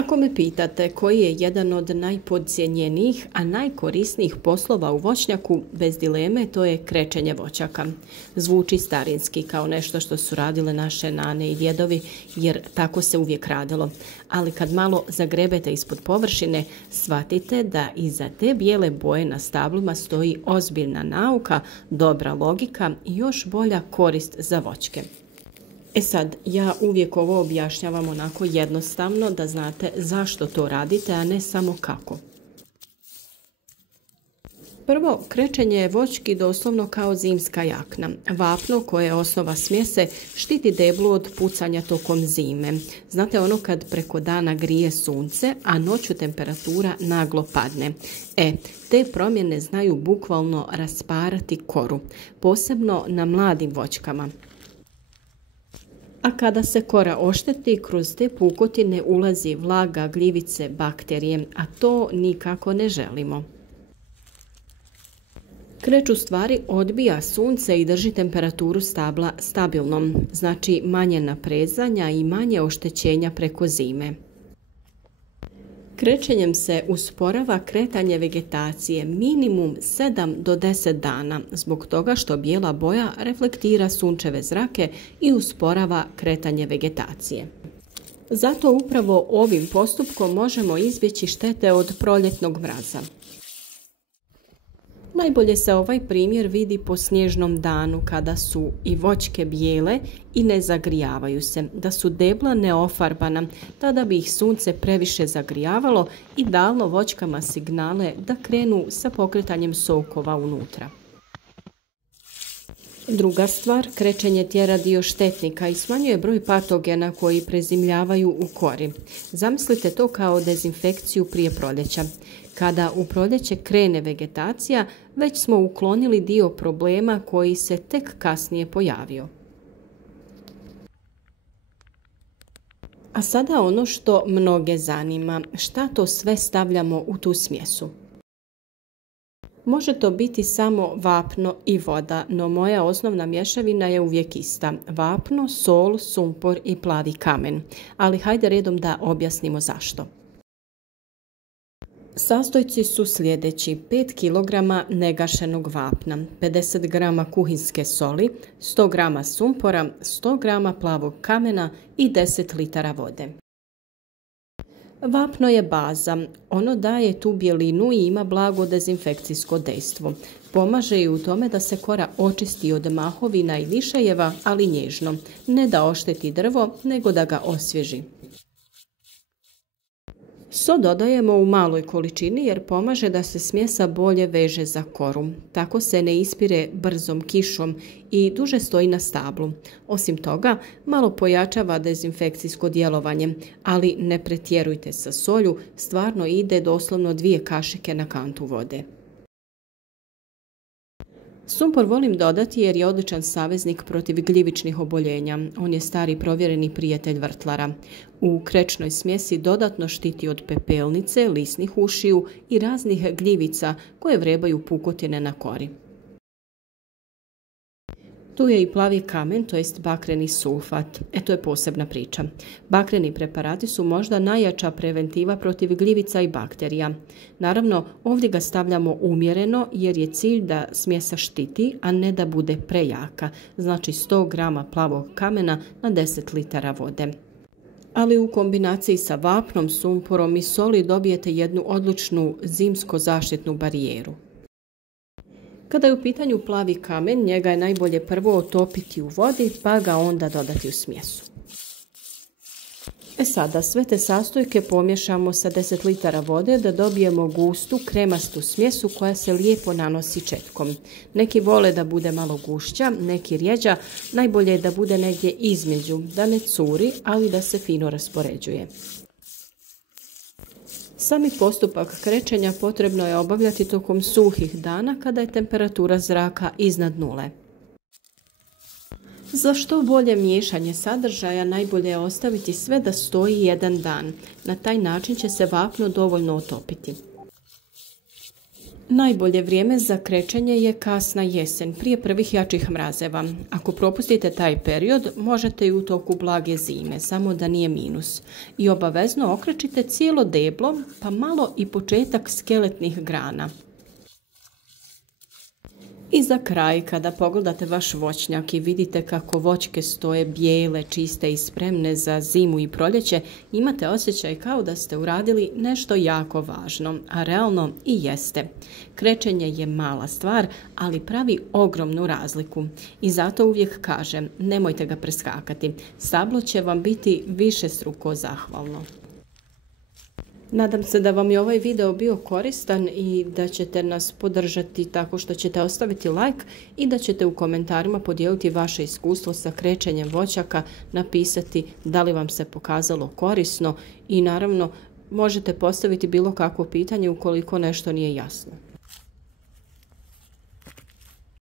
Ako me pitate koji je jedan od najpodcijenjenijih, a najkorisnijih poslova u voćnjaku, bez dileme to je krečenje voćaka. Zvuči starinski kao nešto što su radile naše nane i djedovi, jer tako se uvijek radilo. Ali kad malo zagrebete ispod površine, shvatite da iza te bijele boje na stablima stoji ozbiljna nauka, dobra logika i još bolja korist za voćke. E sad, ja uvijek ovo objašnjavam onako jednostavno da znate zašto to radite, a ne samo kako. Prvo, krečenje je voćki doslovno kao zimska jakna. Vapno, koje je osnova smjese, štiti deblu od pucanja tokom zime. Znate ono kad preko dana grije sunce, a noću temperatura naglo padne. Te promjene znaju bukvalno rasparati koru, posebno na mladim voćkama. A kada se kora ošteti, kroz te pukotine ulazi vlaga, gljivice, bakterije, a to nikako ne želimo. Kreč u stvari odbija sunce i drži temperaturu stabla stabilnom, znači manje naprezanja i manje oštećenja preko zime. Krečenjem se usporava kretanje vegetacije minimum 7 do 10 dana, zbog toga što bijela boja reflektira sunčeve zrake i usporava kretanje vegetacije. Zato upravo ovim postupkom možemo izbjeći štete od proljetnog mraza. Najbolje se ovaj primjer vidi po snježnom danu kada su i voćke bijele i ne zagrijavaju se, da su debla neofarbana, tada bi ih sunce previše zagrijavalo i dalo voćkama signale da krenu sa pokretanjem sokova unutra. Druga stvar, krečenje tjera dio štetnika i smanjuje broj patogena koji prezimljavaju u kori. Zamislite to kao dezinfekciju prije proljeća. Kada u proljeće krene vegetacija, već smo uklonili dio problema koji se tek kasnije pojavio. A sada ono što mnoge zanima, šta to sve stavljamo u tu smjesu? Može to biti samo vapno i voda, no moja osnovna mješavina je uvijek ista. Vapno, sol, sumpor i plavi kamen. Ali hajde redom da objasnimo zašto. Sastojci su sljedeći: 5 kg negašenog vapna, 50 g kuhinske soli, 100 g sumpora, 100 g plavog kamena i 10 litara vode. Vapno je baza. Ono daje tu bijelinu i ima blago dezinfekcijsko dejstvo. Pomaže i u tome da se kora očisti od mahovina i lišajeva, ali nježno. Ne da ošteti drvo, nego da ga osvježi. So dodajemo u maloj količini jer pomaže da se smjesa bolje veže za koru. Tako se ne ispire brzom kišom i duže stoji na stablu. Osim toga, malo pojačava dezinfekcijsko djelovanje, ali ne pretjerujte sa solju, stvarno ide doslovno 2 kašike na kantu vode. Sumpor volim dodati jer je odličan saveznik protiv gljivičnih oboljenja. On je stari provjereni prijatelj vrtlara. U krečnoj smjesi dodatno štiti od pepelnice, lisnih ušiju i raznih gljivica koje vrebaju pukotine na kori. Tu je i plavi kamen, to jest bakreni sulfat. To je posebna priča. Bakreni preparati su možda najjača preventiva protiv gljivica i bakterija. Naravno, ovdje ga stavljamo umjereno jer je cilj da smjesa štiti, a ne da bude prejaka. Znači 100 g plavog kamena na 10 litara vode. Ali u kombinaciji sa vapnom, sumporom i soli dobijete jednu odličnu zimsko zaštitnu barijeru. Kada je u pitanju plavi kamen, njega je najbolje prvo otopiti u vodi, pa ga onda dodati u smjesu. Sada sve te sastojke pomiješamo sa 10 litara vode da dobijemo gustu, kremastu smjesu koja se lijepo nanosi četkom. Neki vole da bude malo gušća, neki rjeđa, najbolje je da bude negdje između, da ne curi, ali da se fino raspoređuje. Sami postupak krečenja potrebno je obavljati tokom suhih dana kada je temperatura zraka iznad nule. Za što bolje miješanje sadržaja najbolje je ostaviti sve da stoji 1 dan. Na taj način će se vapno dovoljno otopiti. Najbolje vrijeme za krečenje je kasna jesen, prije prvih jačih mrazeva. Ako propustite taj period, možete i u toku blage zime, samo da nije minus. I obavezno okrećite cijelo deblo, pa malo i početak skeletnih grana. I za kraj, kada pogledate vaš voćnjak i vidite kako voćke stoje bijele, čiste i spremne za zimu i proljeće, imate osjećaj kao da ste uradili nešto jako važno, a realno i jeste. Krečenje je mala stvar, ali pravi ogromnu razliku. I zato uvijek kažem, nemojte ga preskakati. Stablo će vam biti višestruko zahvalno. Nadam se da vam je ovaj video bio koristan i da ćete nas podržati tako što ćete ostaviti like i da ćete u komentarima podijeliti vaše iskustvo sa krečenjem voćaka, napisati da li vam se pokazalo korisno i naravno možete postaviti bilo kakvo pitanje ukoliko nešto nije jasno.